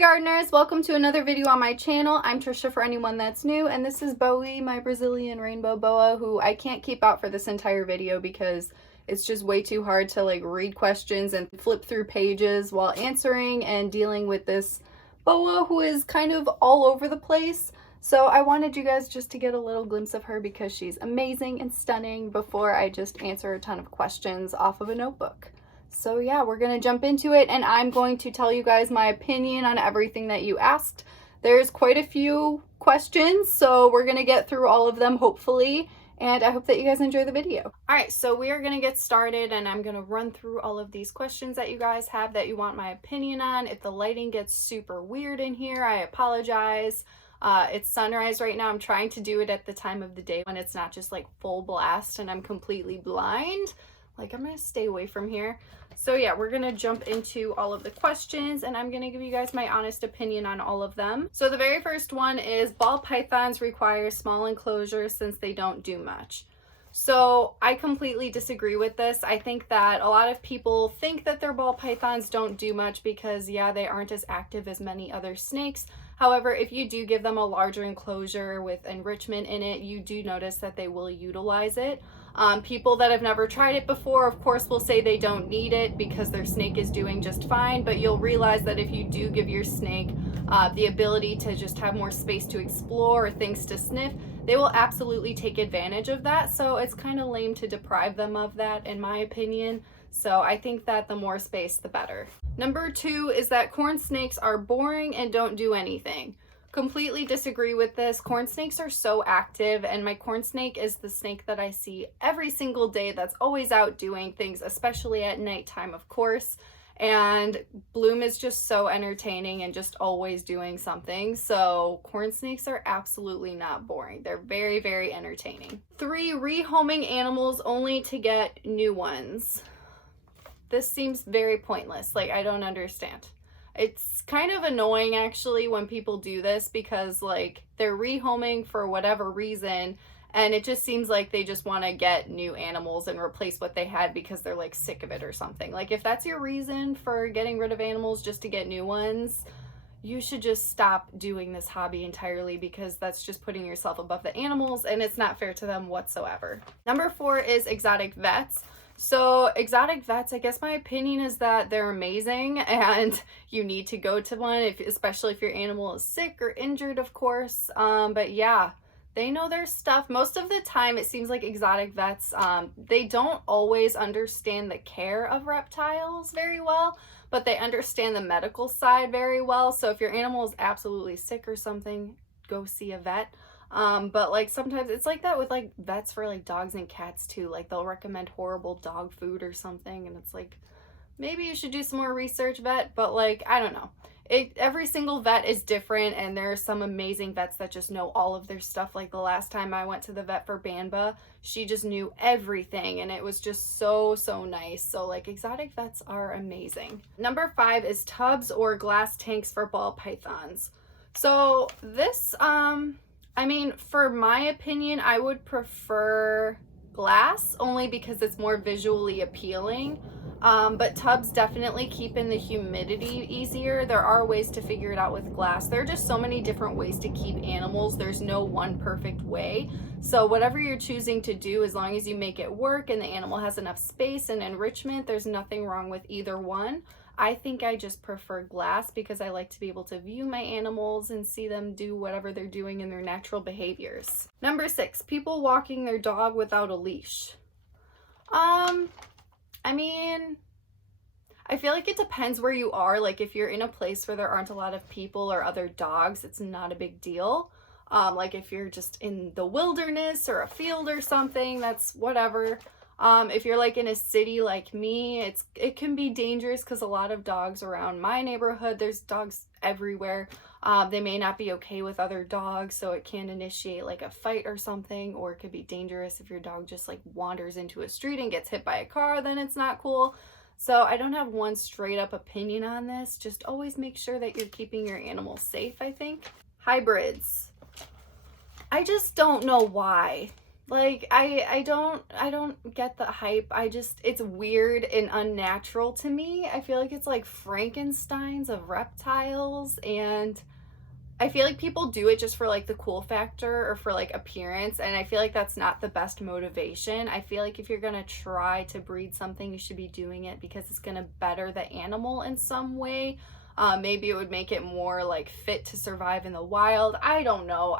gardeners, welcome to another video on my channel. I'm Trisha for anyone that's new, and this is Bowie, my Brazilian rainbow boa, who I can't keep out for this entire video because it's just way too hard to like read questions and flip through pages while answering and dealing with this boa who is kind of all over the place. So I wanted you guys just to get a little glimpse of her because she's amazing and stunning before I just answer a ton of questions off of a notebook. So yeah, we're going to jump into it, and I'm going to tell you guys my opinion on everything that you asked. There's quite a few questions, so we're going to get through all of them hopefully, and I hope that you guys enjoy the video. Alright, so we are going to get started, and I'm going to run through all of these questions that you guys have that you want my opinion on. If the lighting gets super weird in here, I apologize. It's sunrise right now. I'm trying to do it at the time of the day when it's not just like full blast and I'm completely blind. Like, I'm going to stay away from here. So yeah, we're going to jump into all of the questions, and I'm going to give you guys my honest opinion on all of them. So the very first one is, ball pythons require small enclosures since they don't do much. So I completely disagree with this. I think that a lot of people think that their ball pythons don't do much because, yeah, they aren't as active as many other snakes. However, if you do give them a larger enclosure with enrichment in it, you do notice that they will utilize it. People that have never tried it before, of course, will say they don't need it because their snake is doing just fine, but you'll realize that if you do give your snake the ability to just have more space to explore or things to sniff, they will absolutely take advantage of that. So it's kind of lame to deprive them of that, in my opinion. So I think that the more space, the better. Number 2 is that corn snakes are boring and don't do anything. Completely disagree with this. Corn snakes are so active, and my corn snake is the snake that I see every single day that's always out doing things, especially at nighttime, of course. And Bloom is just so entertaining and just always doing something. So corn snakes are absolutely not boring. They're very, very entertaining. 3, rehoming animals only to get new ones. This seems very pointless. Like, I don't understand. It's kind of annoying actually when people do this because like they're rehoming for whatever reason, and it just seems like they just want to get new animals and replace what they had because they're like sick of it or something. Like, if that's your reason for getting rid of animals just to get new ones, you should just stop doing this hobby entirely because that's just putting yourself above the animals and it's not fair to them whatsoever. Number 4 is exotic vets. So exotic vets, I guess my opinion is that they're amazing and you need to go to one, especially if your animal is sick or injured, of course. But yeah, they know their stuff. Most of the time, it seems like exotic vets, they don't always understand the care of reptiles very well, but they understand the medical side very well. So if your animal is absolutely sick or something, go see a vet. But like sometimes it's like that with like vets for like dogs and cats too. Like they'll recommend horrible dog food or something, and it's like, maybe you should do some more research, vet. But like, I don't know. Every single vet is different, and there are some amazing vets that just know all of their stuff. Like the last time I went to the vet for Banba, she just knew everything, and it was just so nice. So like, exotic vets are amazing. Number 5 is tubs or glass tanks for ball pythons. So this, I mean, for my opinion, I would prefer glass only because it's more visually appealing. But tubs definitely keep in the humidity easier. There are ways to figure it out with glass. There are just so many different ways to keep animals. There's no one perfect way. So whatever you're choosing to do, as long as you make it work and the animal has enough space and enrichment, there's nothing wrong with either one. I think I just prefer glass because I like to be able to view my animals and see them do whatever they're doing in their natural behaviors. Number 6, people walking their dog without a leash. I mean, I feel like it depends where you are. Like if you're in a place where there aren't a lot of people or other dogs, it's not a big deal. Like if you're just in the wilderness or a field or something, that's whatever. If you're like in a city like me, it can be dangerous because a lot of dogs around my neighborhood, there's dogs everywhere. They may not be okay with other dogs, so it can initiate like a fight or something, or it could be dangerous if your dog just like wanders into a street and gets hit by a car, then it's not cool. So I don't have one straight up opinion on this. Just always make sure that you're keeping your animals safe, I think. Hybrids. I just don't know why. Like, I don't get the hype. It's weird and unnatural to me. I feel like it's like Frankenstein's of reptiles, and I feel like people do it just for like the cool factor or for like appearance, and I feel like that's not the best motivation. I feel like if you're gonna try to breed something, you should be doing it because it's gonna better the animal in some way. Maybe it would make it more like fit to survive in the wild. I don't know.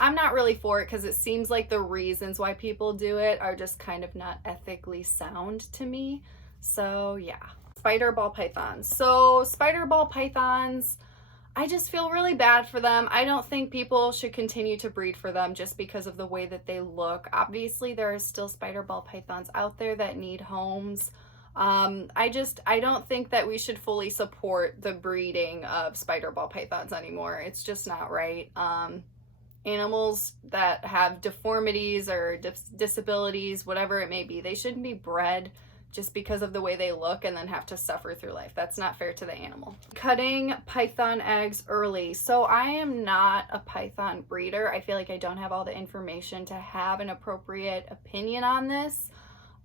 I'm not really for it because it seems like the reasons why people do it are just kind of not ethically sound to me. So yeah. Spider ball pythons. So spider ball pythons, I just feel really bad for them. I don't think people should continue to breed for them just because of the way that they look. Obviously, there are still spider ball pythons out there that need homes. I don't think that we should fully support the breeding of spider ball pythons anymore. It's just not right. Animals that have deformities or disabilities, whatever it may be, they shouldn't be bred just because of the way they look and then have to suffer through life. That's not fair to the animal. Cutting python eggs early. So I am not a python breeder. I feel like I don't have all the information to have an appropriate opinion on this.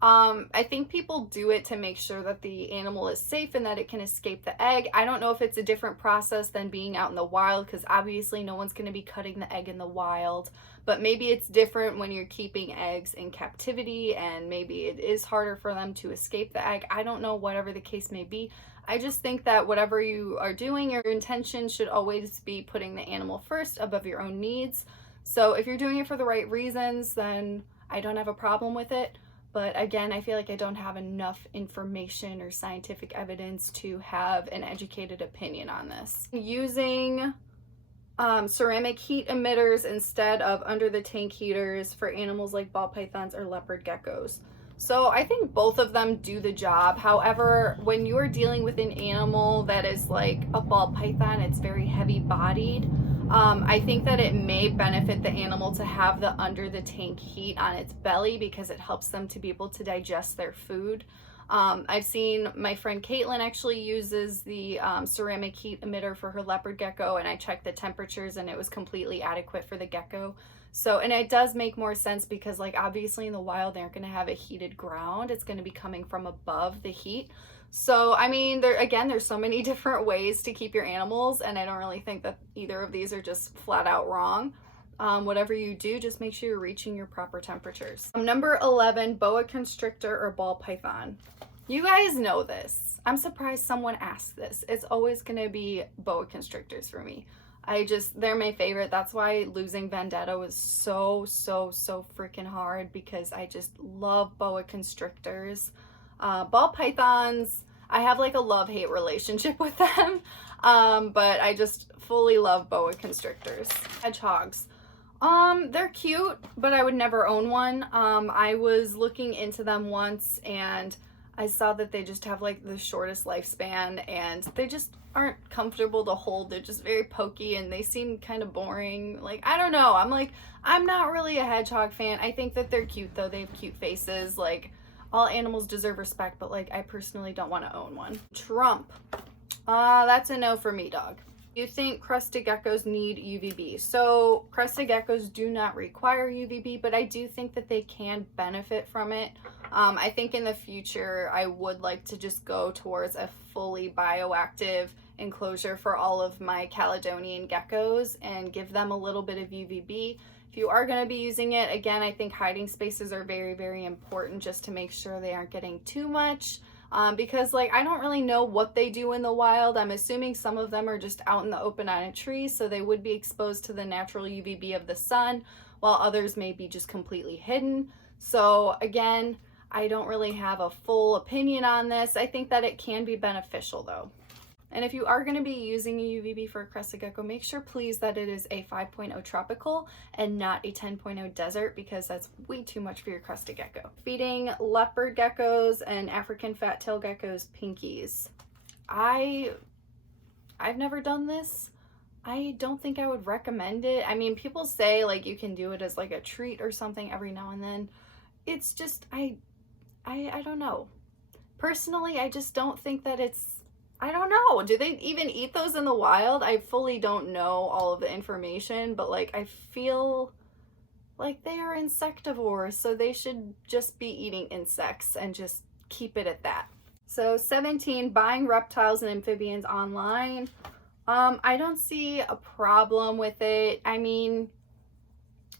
I think people do it to make sure that the animal is safe and that it can escape the egg. I don't know if it's a different process than being out in the wild, because obviously no one's going to be cutting the egg in the wild, but maybe it's different when you're keeping eggs in captivity and maybe it is harder for them to escape the egg. I don't know, whatever the case may be. I just think that whatever you are doing, your intention should always be putting the animal first above your own needs. So if you're doing it for the right reasons, then I don't have a problem with it. But again, I feel like I don't have enough information or scientific evidence to have an educated opinion on this. Using ceramic heat emitters instead of under the tank heaters for animals like ball pythons or leopard geckos. So I think both of them do the job. However, when you're dealing with an animal that is like a ball python, it's very heavy bodied. I think that it may benefit the animal to have the under the tank heat on its belly because it helps them to be able to digest their food. I've seen my friend Caitlin actually uses the ceramic heat emitter for her leopard gecko, and I checked the temperatures and it was completely adequate for the gecko. So, and it does make more sense because like obviously in the wild they aren't going to have a heated ground. It's going to be coming from above the heat. So, I mean, there's so many different ways to keep your animals, and I don't really think that either of these are just flat out wrong. Whatever you do, just make sure you're reaching your proper temperatures. Number 11, boa constrictor or ball python. You guys know this. I'm surprised someone asked this. It's always going to be boa constrictors for me. They're my favorite. That's why losing Vendetta was so freaking hard, because I just love boa constrictors. Ball pythons, I have like a love-hate relationship with them, but I just fully love boa constrictors. Hedgehogs, they're cute, but I would never own one. I was looking into them once and I saw that they just have like the shortest lifespan and they just aren't comfortable to hold. They're just very pokey and they seem kind of boring. Like, I don't know. I'm not really a hedgehog fan. I think that they're cute though. They have cute faces. Like, all animals deserve respect, but like I personally don't want to own one. Trump. That's a no for me, dog. You think crested geckos need UVB? So crested geckos do not require UVB, but I do think that they can benefit from it. I think in the future I would like to just go towards a fully bioactive enclosure for all of my Caledonian geckos and give them a little bit of UVB. If you are going to be using it, again, I think hiding spaces are very important just to make sure they aren't getting too much. Because like I don't really know what they do in the wild. I'm assuming some of them are just out in the open on a tree, so they would be exposed to the natural UVB of the sun, while others may be just completely hidden. So again, I don't really have a full opinion on this. I think that it can be beneficial though. And if you are going to be using a UVB for a crested gecko, make sure please that it is a 5.0 tropical and not a 10.0 desert, because that's way too much for your crested gecko. Feeding leopard geckos and African fat tail geckos pinkies. I've never done this. I don't think I would recommend it. I mean, people say like you can do it as like a treat or something every now and then. It's just, I don't know. Personally, I just don't think that I don't know. Do they even eat those in the wild? I fully don't know all of the information, but like I feel Like, they are insectivores, so they should just be eating insects and just keep it at that. So 17, buying reptiles and amphibians online. I don't see a problem with it. I mean,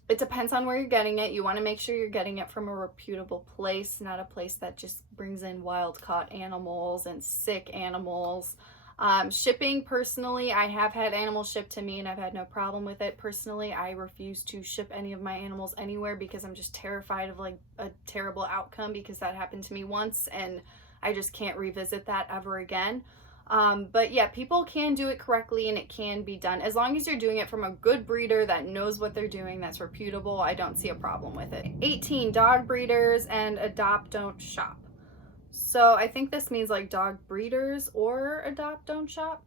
it depends on where you're getting it. You want to make sure you're getting it from a reputable place, not a place that just brings in wild caught animals and sick animals. Shipping, personally, I have had animals shipped to me and I've had no problem with it. Personally, I refuse to ship any of my animals anywhere because I'm just terrified of like a terrible outcome, because that happened to me once and I just can't revisit that ever again. But yeah, people can do it correctly and it can be done. As long as you're doing it from a good breeder that knows what they're doing, that's reputable, I don't see a problem with it. 18, dog breeders and adopt, don't shop. So I think this means like dog breeders or adopt, don't shop.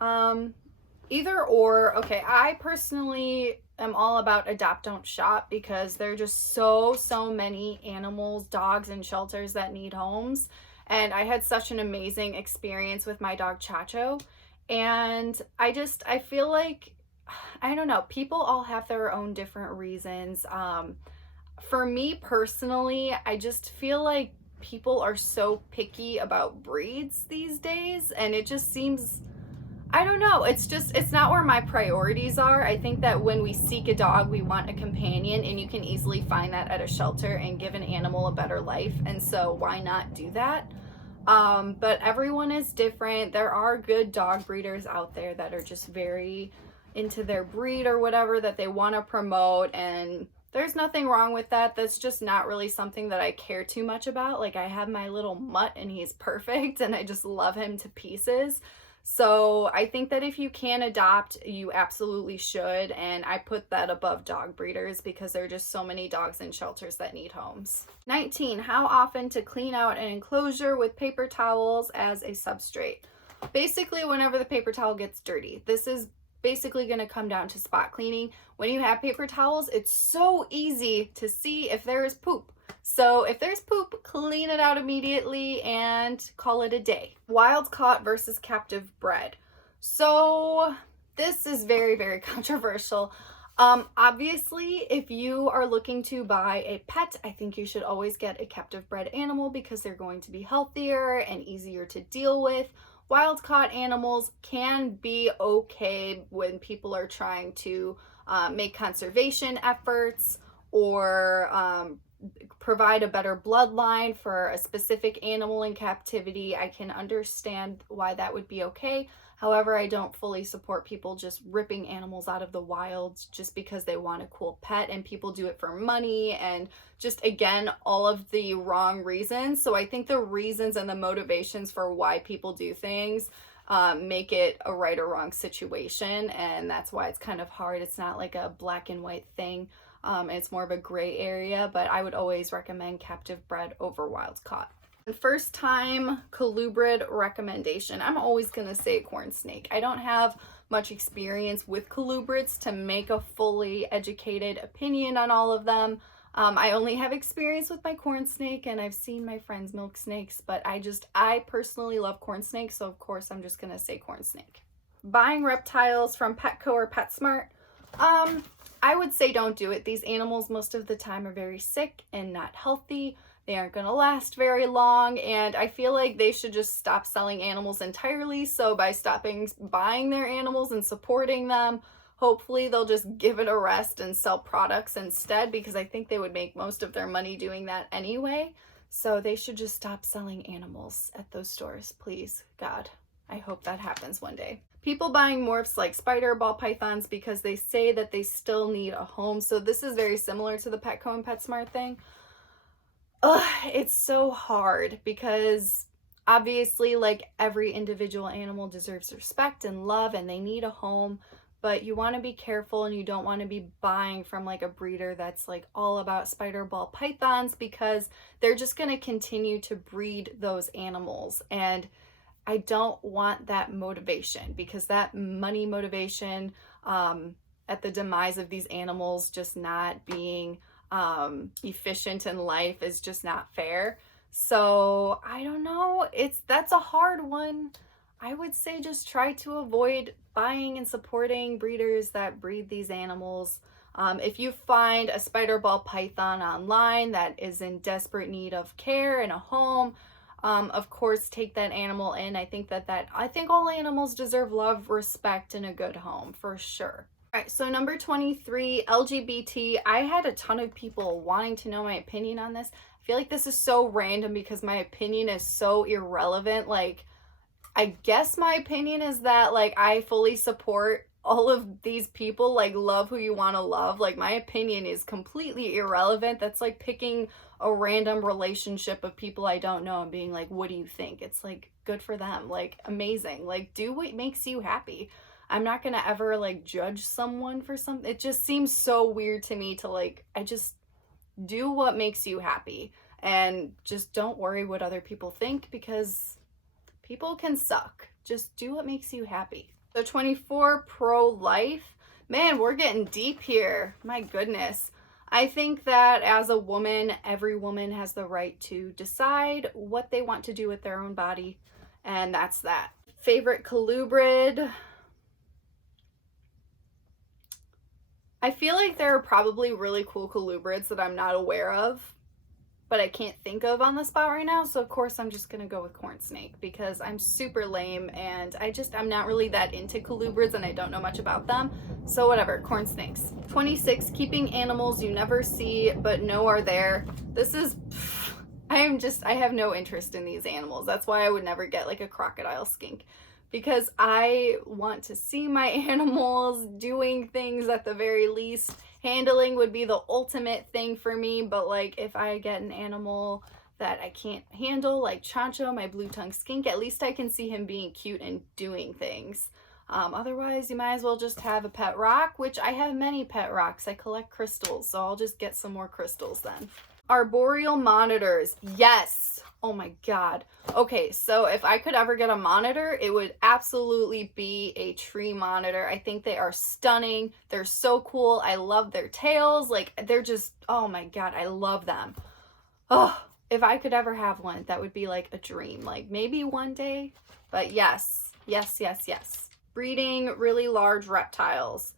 Either or. Okay, I personally am all about adopt, don't shop, because there are just so many animals, dogs in shelters that need homes. And I had such an amazing experience with my dog Chacho. And I feel like, I don't know, people all have their own different reasons. For me personally, I just feel like people are so picky about breeds these days, and it just seems, I don't know, it's not where my priorities are. I think that when we seek a dog, we want a companion, and you can easily find that at a shelter and give an animal a better life, and so why not do that? But everyone is different. There are good dog breeders out there that are just very into their breed or whatever that they want to promote, and there's nothing wrong with that. That's just not really something that I care too much about. Like, I have my little mutt and he's perfect and I just love him to pieces. So I think that if you can adopt, you absolutely should. And I put that above dog breeders because there are just so many dogs in shelters that need homes. 19, how often to clean out an enclosure with paper towels as a substrate. Basically, whenever the paper towel gets dirty. This is basically going to come down to spot cleaning. When you have paper towels, it's so easy to see if there is poop. So if there's poop, clean it out immediately and call it a day. Wild caught versus captive bred. So this is very controversial. Obviously, if you are looking to buy a pet, I think you should always get a captive bred animal because they're going to be healthier and easier to deal with. Wild caught animals can be okay when people are trying to make conservation efforts or provide a better bloodline for a specific animal in captivity. I can understand why that would be okay. However, I don't fully support people just ripping animals out of the wild just because they want a cool pet, and people do it for money and just, again, all of the wrong reasons. So I think the reasons and the motivations for why people do things make it a right or wrong situation, and that's why it's kind of hard. It's not like a black and white thing. It's more of a gray area, but I would always recommend captive bred over wild caught. First time colubrid recommendation. I'm always going to say corn snake. I don't have much experience with colubrids to make a fully educated opinion on all of them. I only have experience with my corn snake, and I've seen my friends milk snakes, but I personally love corn snake, so of course I'm just going to say corn snake. Buying reptiles from Petco or PetSmart. I would say don't do it. These animals most of the time are very sick and not healthy. They aren't going to last very long, and I feel like they should just stop selling animals entirely. So by stopping buying their animals and supporting them, hopefully they'll just give it a rest and sell products instead, because I think they would make most of their money doing that anyway. So they should just stop selling animals at those stores, please. God, I hope that happens one day. People buying morphs like spider ball pythons because they say that they still need a home. So this is very similar to the Petco and PetSmart thing. It's so hard because obviously, like, every individual animal deserves respect and love and they need a home, but you want to be careful and you don't want to be buying from like a breeder that's like all about spider ball pythons, because they're just going to continue to breed those animals, and I don't want that motivation, because that money motivation at the demise of these animals just not being efficient in life is just not fair. So I don't know, that's a hard one. I would say just try to avoid buying and supporting breeders that breed these animals. If you find a spider ball python online that is in desperate need of care in a home, of course, take that animal in. I think I think all animals deserve love, respect, and a good home for sure. All right, so number 23, LGBT. I had a ton of people wanting to know my opinion on this. I feel like this is so random because my opinion is so irrelevant. Like, I guess my opinion is that, like, I fully support all of these people. Like, love who you want to love. Like, my opinion is completely irrelevant. That's like picking a random relationship of people I don't know and being like, what do you think? It's like, good for them. Like, amazing. Like, do what makes you happy. I'm not gonna ever like judge someone for something. It just seems so weird to me to like, I just do what makes you happy and just don't worry what other people think, because people can suck. Just do what makes you happy. So 24, pro-life. Man, we're getting deep here. My goodness. I think that as a woman, every woman has the right to decide what they want to do with their own body. And that's that. Favorite colubrid. I feel like there are probably really cool colubrids that I'm not aware of, but I can't think of on the spot right now. So of course I'm just gonna go with corn snake because I'm super lame and I'm not really that into colubrids and I don't know much about them. So whatever, corn snakes. 26, keeping animals you never see but know are there. This is, I have no interest in these animals. That's why I would never get like a crocodile skink, because I want to see my animals doing things at the very least. Handling would be the ultimate thing for me, but like if I get an animal that I can't handle, like Chancho, my blue tongue skink, at least I can see him being cute and doing things. Otherwise, you might as well just have a pet rock, which I have many pet rocks. I collect crystals, so I'll just get some more crystals then. Arboreal monitors. Yes. Oh my God. Okay, so if I could ever get a monitor, it would absolutely be a tree monitor. I think they are stunning. They're so cool. I love their tails. Like, they're just, oh my God, I love them. Oh, if I could ever have one, that would be like a dream. Like, maybe one day, but yes, yes, yes, yes. Breeding really large reptiles.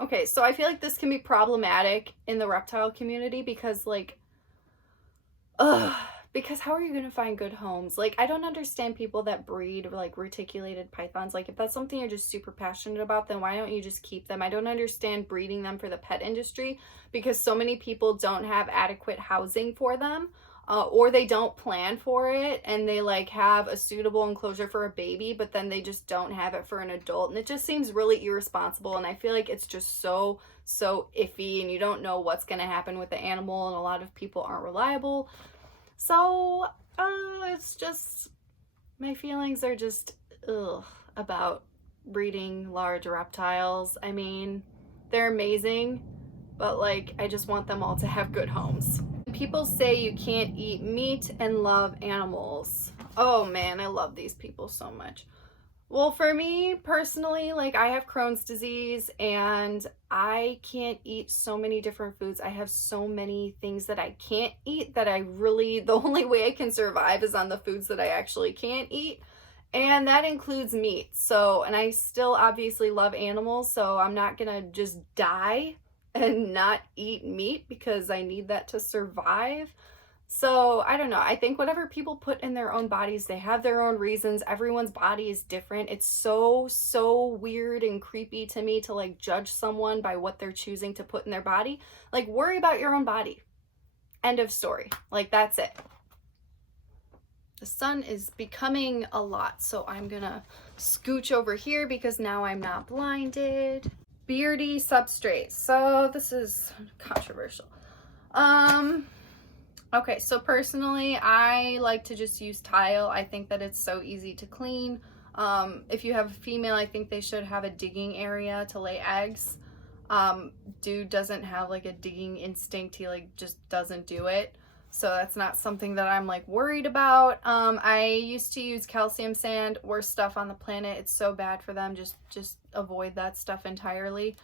Okay, so I feel like this can be problematic in the reptile community because like, because how are you going to find good homes? Like, I don't understand people that breed like reticulated pythons. Like, if that's something you're just super passionate about, then why don't you just keep them? I don't understand breeding them for the pet industry because so many people don't have adequate housing for them. Or they don't plan for it and they like have a suitable enclosure for a baby, but then they just don't have it for an adult. And it just seems really irresponsible. And I feel like it's just so iffy and you don't know what's going to happen with the animal. And a lot of people aren't reliable. So it's just, my feelings are just about breeding large reptiles. I mean, they're amazing, but like, I just want them all to have good homes. People say you can't eat meat and love animals. Oh man, I love these people so much. Well, for me personally, like I have Crohn's disease and I can't eat so many different foods. I have so many things that I can't eat that the only way I can survive is on the foods that I actually can't eat. And that includes meat. So, and I still obviously love animals, so I'm not gonna just die and not eat meat because I need that to survive. So I don't know. I think whatever people put in their own bodies, they have their own reasons. Everyone's body is different. It's so weird and creepy to me to like judge someone by what they're choosing to put in their body. Like, worry about your own body. End of story. Like, that's it. The sun is becoming a lot, so I'm gonna scooch over here because now I'm not blinded. Beardy substrate. So this is controversial. Okay, so personally, I like to just use tile. I think that it's so easy to clean. If you have a female, I think they should have a digging area to lay eggs. Dude doesn't have like a digging instinct. He like just doesn't do it. So that's not something that I'm like worried about. I used to use calcium sand, worst stuff on the planet. It's so bad for them. Just avoid that stuff entirely.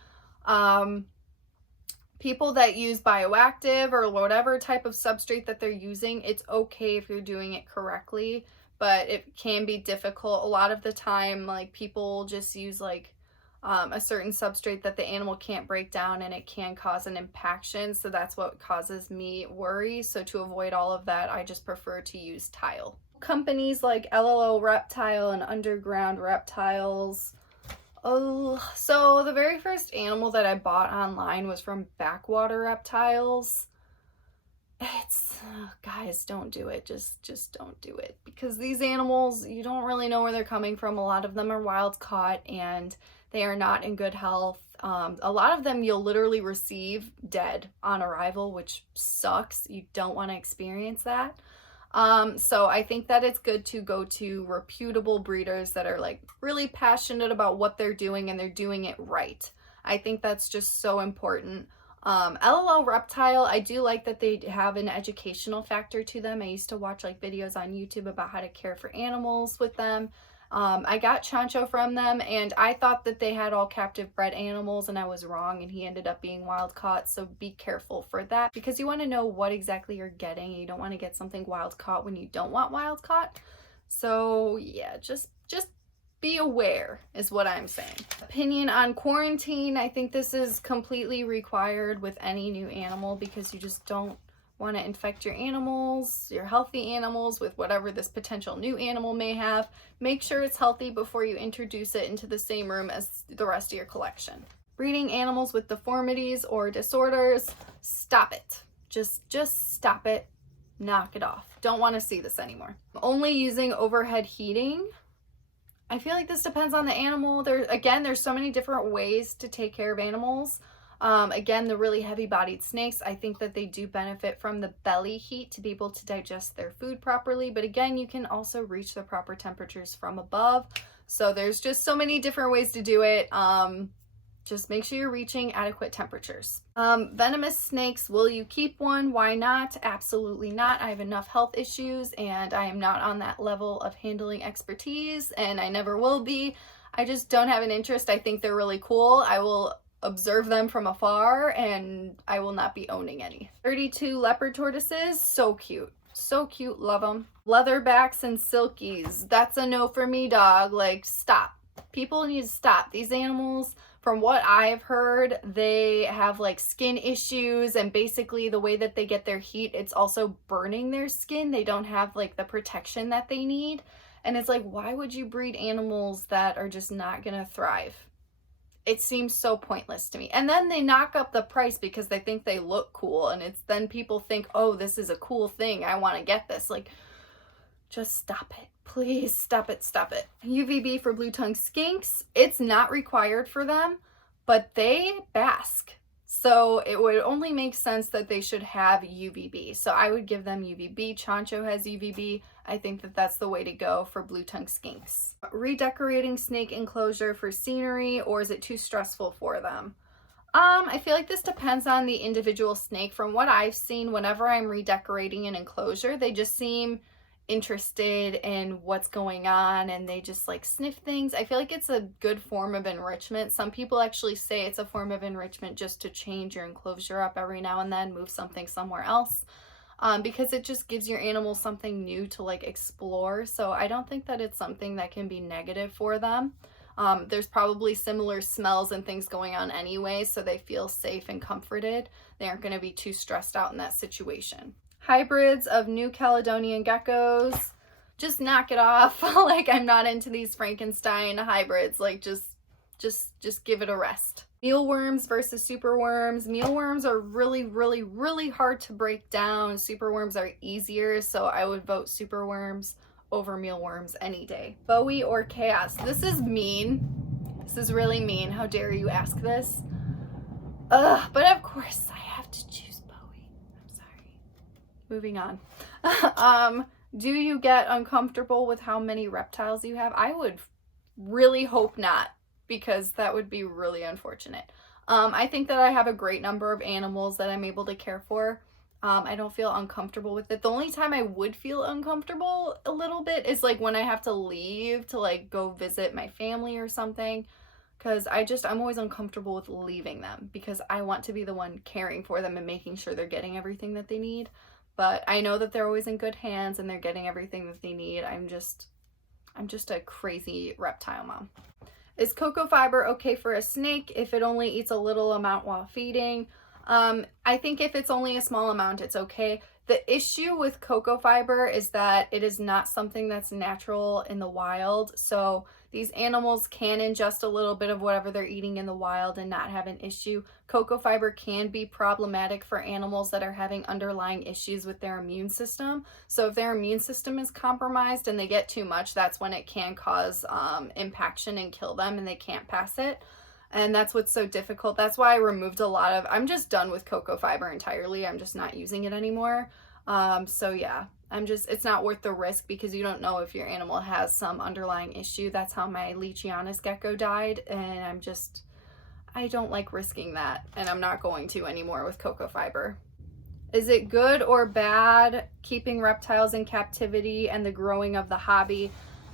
People that use bioactive or whatever type of substrate that they're using, it's okay if you're doing it correctly, but it can be difficult. A lot of the time, like people just use like a certain substrate that the animal can't break down, and it can cause an impaction. So that's what causes me worry. So to avoid all of that, I just prefer to use tile. Companies like LLO Reptile and Underground Reptiles. Oh, so the very first animal that I bought online was from Backwater Reptiles. Guys, don't do it. Just don't do it, because these animals, you don't really know where they're coming from. A lot of them are wild caught and they are not in good health. A lot of them you'll literally receive dead on arrival, which sucks. You don't want to experience that. So I think that it's good to go to reputable breeders that are like really passionate about what they're doing and they're doing it right. I think that's just so important. LLO Reptile, I do like that they have an educational factor to them. I used to watch like videos on YouTube about how to care for animals with them. I got Chancho from them, and I thought that they had all captive bred animals, and I was wrong, and he ended up being wild caught. So be careful for that, because you want to know what exactly you're getting. You don't want to get something wild caught when you don't want wild caught. So yeah, just be aware is what I'm saying. Opinion on quarantine. I think this is completely required with any new animal, because you just don't want to infect your animals, your healthy animals, with whatever this potential new animal may have. Make sure it's healthy before you introduce it into the same room as the rest of your collection. Breeding animals with deformities or disorders, stop it. Just stop it. Knock it off. Don't want to see this anymore. Only using overhead heating. I feel like this depends on the animal. There's so many different ways to take care of animals. Again, the really heavy-bodied snakes, I think that they do benefit from the belly heat to be able to digest their food properly. But again, you can also reach the proper temperatures from above. So there's just so many different ways to do it. Just make sure you're reaching adequate temperatures. Venomous snakes, will you keep one? Why not? Absolutely not. I have enough health issues, and I am not on that level of handling expertise, and I never will be. I just don't have an interest. I think they're really cool. I will observe them from afar, and I will not be owning any. 32 leopard tortoises, so cute. So cute, love them. Leatherbacks and silkies, that's a no for me, dog. Like, stop. People need to stop. These animals, from what I've heard, they have like skin issues, and basically the way that they get their heat, it's also burning their skin. They don't have like the protection that they need. And it's like, why would you breed animals that are just not gonna thrive? It seems so pointless to me. And then they knock up the price because they think they look cool, and it's then people think, oh, this is a cool thing, I want to get this. Like, just stop it. Please stop it, stop it. UVB for blue tongue skinks. It's not required for them, but they bask. So it would only make sense that they should have UVB. So I would give them UVB. Chancho has UVB. I think that that's the way to go for blue tongue skinks. Redecorating snake enclosure for scenery, or is it too stressful for them? I feel like this depends on the individual snake. From what I've seen, whenever I'm redecorating an enclosure, they just seem interested in what's going on, and they just like sniff things. I feel like it's a good form of enrichment. Some people actually say it's a form of enrichment just to change your enclosure up every now and then, move something somewhere else, because it just gives your animal something new to like explore. So I don't think that it's something that can be negative for them. There's probably similar smells and things going on anyway, so they feel safe and comforted. They aren't going to be too stressed out in that situation. Hybrids of New Caledonian geckos, just knock it off. Like, I'm not into these Frankenstein hybrids. Like, just give it a rest. Mealworms versus superworms. Mealworms are really, really, really hard to break down. Superworms are easier, so I would vote superworms over mealworms any day. Bowie or Chaos. This is mean. This is really mean. How dare you ask this? But of course I have to choose. Moving on. Do you get uncomfortable with how many reptiles you have? I would really hope not, because that would be really unfortunate. I think that I have a great number of animals that I'm able to care for. I don't feel uncomfortable with it. The only time I would feel uncomfortable a little bit is like when I have to leave to like go visit my family or something. Because I'm always uncomfortable with leaving them, because I want to be the one caring for them and making sure they're getting everything that they need. But I know that they're always in good hands and they're getting everything that they need. I'm just a crazy reptile mom. Is cocoa fiber okay for a snake if it only eats a little amount while feeding? I think if it's only a small amount, it's okay. The issue with cocoa fiber is that it is not something that's natural in the wild. So these animals can ingest a little bit of whatever they're eating in the wild and not have an issue. Cocoa fiber can be problematic for animals that are having underlying issues with their immune system. So if their immune system is compromised and they get too much, that's when it can cause impaction and kill them and they can't pass it. And that's what's so difficult. That's why I removed a lot of, I'm just done with cocoa fiber entirely. I'm just not using it anymore. So yeah, it's not worth the risk because you don't know if your animal has some underlying issue. That's how my Leachianus gecko died. And I don't like risking that. And I'm not going to anymore with cocoa fiber. Is it good or bad keeping reptiles in captivity and the growing of the hobby?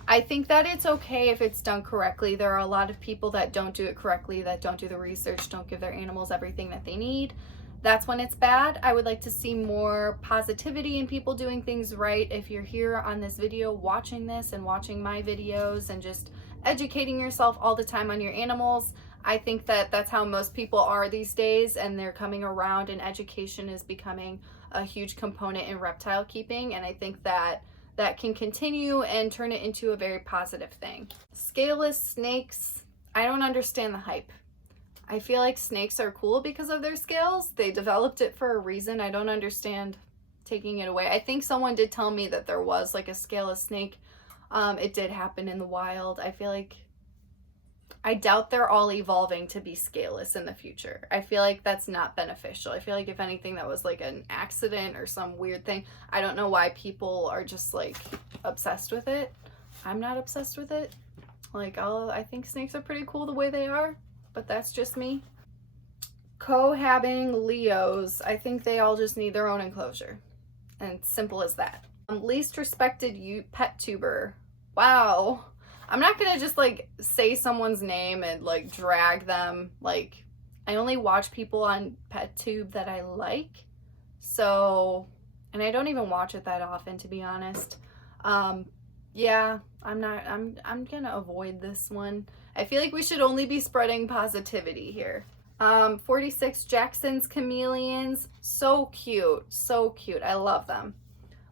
I think that it's okay if it's done correctly. There are a lot of people that don't do it correctly, that don't do the research, don't give their animals everything that they need. That's when it's bad. I would like to see more positivity in people doing things right. If you're here on this video watching this and watching my videos and just educating yourself all the time on your animals, I think that that's how most people are these days, and they're coming around, and education is becoming a huge component in reptile keeping, and I think that can continue and turn it into a very positive thing. Scaleless snakes, I don't understand the hype. I feel like snakes are cool because of their scales. They developed it for a reason. I don't understand taking it away. I think someone did tell me that there was like a scaleless snake. It did happen in the wild. I doubt they're all evolving to be scaleless in the future. I feel like that's not beneficial. I feel like if anything, that was like an accident or some weird thing. I don't know why people are just like obsessed with it. I'm not obsessed with it. Like, I think snakes are pretty cool the way they are, but that's just me. Cohabbing Leos. I think they all just need their own enclosure. And simple as that. Least respected pet tuber. Wow. I'm not gonna just like say someone's name and like drag them. Like, I only watch people on PetTube that I like. So, and I don't even watch it that often, to be honest. Yeah, I'm gonna avoid this one. I feel like we should only be spreading positivity here. 46 Jackson's chameleons. So cute, so cute. I love them.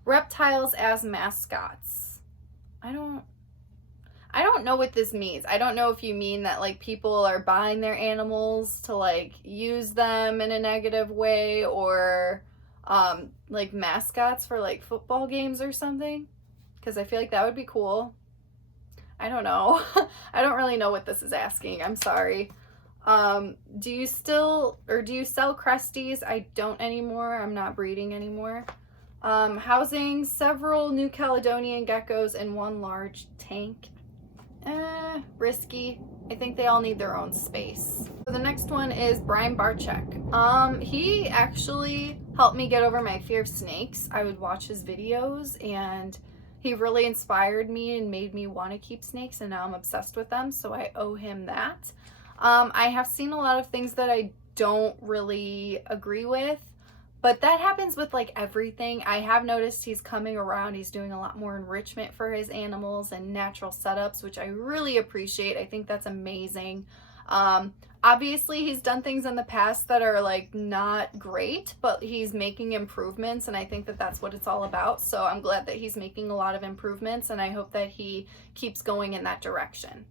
Reptiles as mascots. I don't know what this means. I don't know if you mean that like people are buying their animals to like use them in a negative way, or like mascots for like football games or something, because I feel like that would be cool. I don't know. I don't really know what this is asking. I'm sorry. Do you sell Cresties? I don't anymore. I'm not breeding anymore. Housing several New Caledonian geckos in one large tank. Risky. I think they all need their own space. So the next one is Brian Barczyk. He actually helped me get over my fear of snakes. I would watch his videos and he really inspired me and made me want to keep snakes, and now I'm obsessed with them, so I owe him that. I have seen a lot of things that I don't really agree with, but that happens with like everything. I have noticed he's coming around. He's doing a lot more enrichment for his animals and natural setups, which I really appreciate. I think that's amazing. Obviously he's done things in the past that are like not great, but he's making improvements, and I think that that's what it's all about. So I'm glad that he's making a lot of improvements, and I hope that he keeps going in that direction.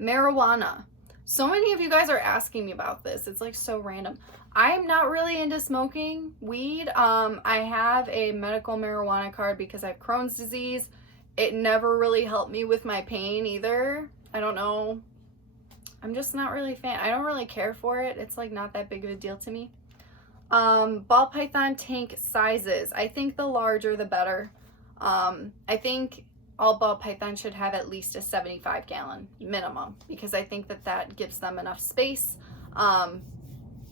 Marijuana. So many of you guys are asking me about this. It's like so random. I'm not really into smoking weed. I have a medical marijuana card because I have Crohn's disease. It never really helped me with my pain either. I don't know. I'm just not really a fan. I don't really care for it. It's like not that big of a deal to me. Ball python tank sizes. I think the larger the better. I think all ball pythons should have at least a 75-gallon minimum, because I think that that gives them enough space.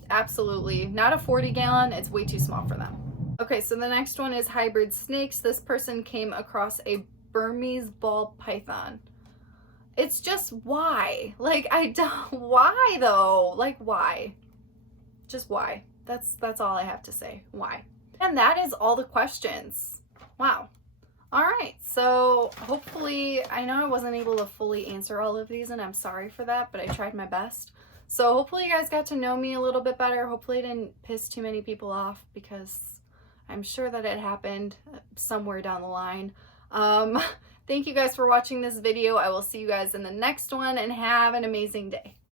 Absolutely not a 40-gallon. It's way too small for them. Okay, so the next one is hybrid snakes. This person came across a Burmese ball python. It's just why? Like, I don't, why though? Like, why? Just why? That's all I have to say. Why? And that is all the questions. Wow. Alright, so hopefully, I know I wasn't able to fully answer all of these, and I'm sorry for that, but I tried my best. So hopefully you guys got to know me a little bit better. Hopefully I didn't piss too many people off, because I'm sure that it happened somewhere down the line. Thank you guys for watching this video. I will see you guys in the next one, and have an amazing day.